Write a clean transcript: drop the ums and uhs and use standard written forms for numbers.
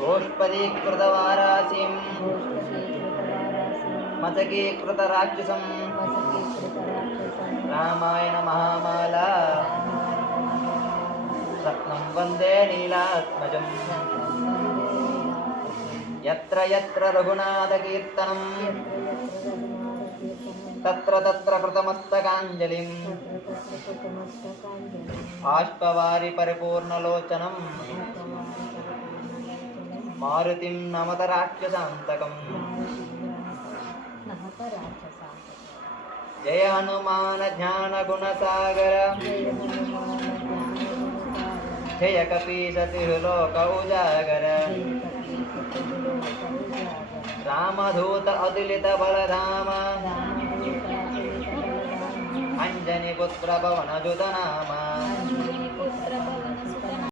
गोष्पदीकृतवारासिं मचकीकृतराक्षसं रामायण महामाला रत्नं वन्दे नीलात्मजम् यत्र यत्र रघुनाथकीर्तनं तत्र तत्र कृतमस्तकाञ्जलिं बाष्पवारि परिपूर्णलोचनं मारुतिं नमत राक्षसान्तकम् जय हनुमान ज्ञान गुणसागर जय कपीशतिर्लोक उजागर रामधूत अतुलित बलधाम अंजनी पुत्र पवन नाम